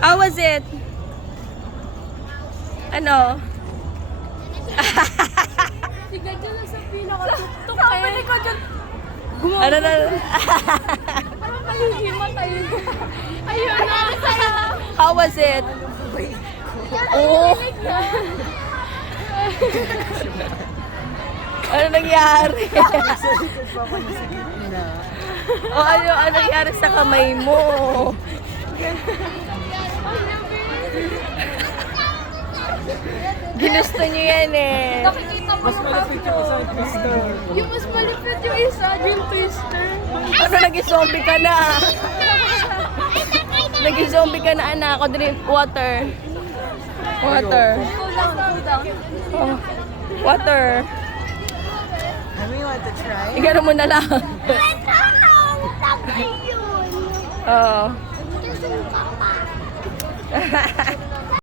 How was it? Ano? Siga dyan lang sa pinaka-tuktok eh. Sabi ko dyan. Ano na? Parang malihimatay. Ayun na. How was it? Oh. Ano nangyari? O ano nangyari sa kamay mo? Ginusto niyo yan eh. Nakikita mo yung malapit yung mas malapit yung isa, yung twister. Ano, nag-zombie ka na? Nag-zombie ka na, anak. Ako drink water. Water. Cool down. Oh. Water. I mean, want to try? Igano mo na lang. Oo. Papa.